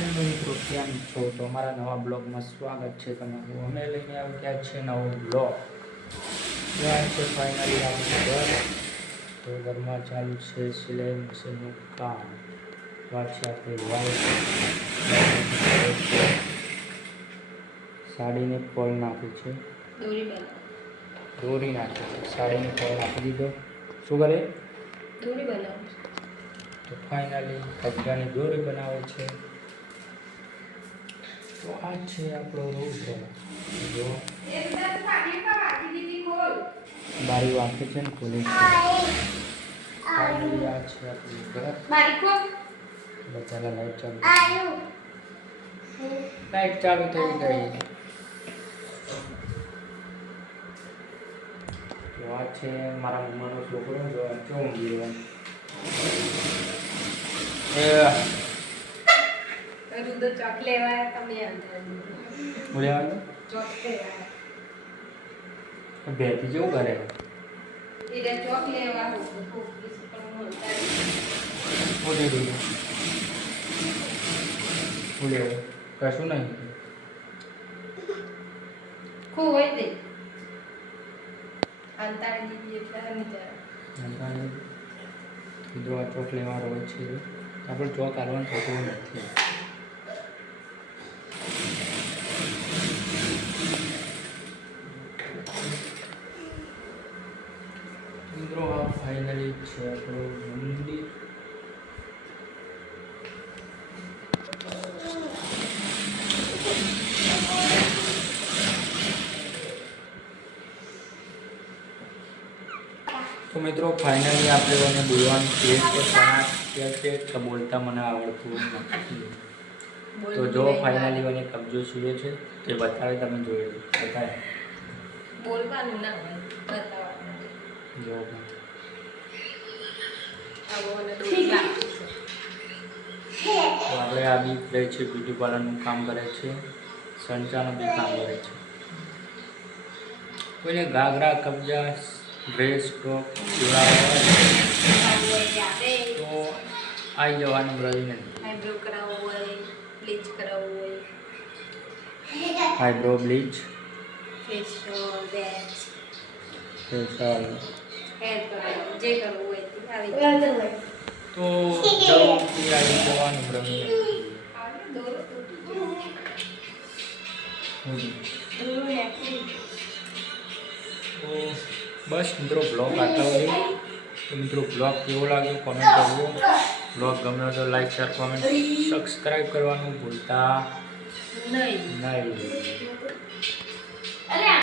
Hello મિત્રો, કેમ છો? તો અમારા નવા બ્લોગમાં સ્વાગત છે તમારું. અમે લઈને આવ્યા છે નવો બ્લોગ. ત્યાં છે ફાઇનલી આપણું ઘર. તો ઘરમાં ચાલુ છે સિલાઈ મશીનનું કામ. વાત છે આપણી વાઈફ સાડીને ફોલ નાખી છે, દોરી નાખી છે, સાડીને ફોલ નાખી દીધો. શું કરે? દોરી બનાવું. તો ફાઇનલી કપડાની દોરી બનાવે છે. તો આ છે આપણો રૂમ. જો બારી વાંકે છે ને ખુલે છે. ફાઇનલી આ છે આપણું ઘર. બધાના લાઈટ ચાલુ થઈ ગઈ. તો આ છે મારા મમ્માનો છોકરો. જો કેવું ઊંઘી રહ્યો. તો ચોક લેવા તમે બોલ્યા ચોક લેવા બેથી જેવું કરે. એ ચોક લેવા બોલે કશું નહીં. ખૂબ હોય તે અંતાડી દીધી એટલે નહીં કીધું આ ચોક લેવાનો હોય છે. આપણે ચોક હાલવાનું થતું નથી. મિત્રો આ ફાઇનલી છે આપણું મંદિર. તો મિત્રો ફાઇનલી આપણે મને બોલવાનું છે કે બોલતા મને આવડતું નથી. તો જો ફાઇનલી મને કબજો છીએ છે તે બતાવે. તમે જોયું બતાવે બોલવાનું ના હોય, બતાવવાનું. જો આપણે આ બી રહે છે, બ્યુટી પાર્લરનું કામ કરે છે, સંચાનું બી કામ કરે છે. કોઈને ઘાઘરા કબજા ડ્રેસ ટોપ તો આવી જવાનું રહીને. આઈબ્રો કરાવવું હોય, બ્લીચ કરાવવું હોય, eyebrow bleach, facial, wax, facial, hair કરાવવું, જે કરવું હોય તે આવી જાય. તો જરૂરથી આવી જવાનું રહીને. દોરો તો બસ મિત્રો બ્લોગ આટલા સુધી. તો મિત્રો બ્લોગ કેવો લાગ્યો કોમેન્ટ કરજો. બ્લોગ ગમે તો લાઈક શેર કોમેન્ટ સબસ્ક્રાઈબ કરવાનું ભૂલતા નહીં.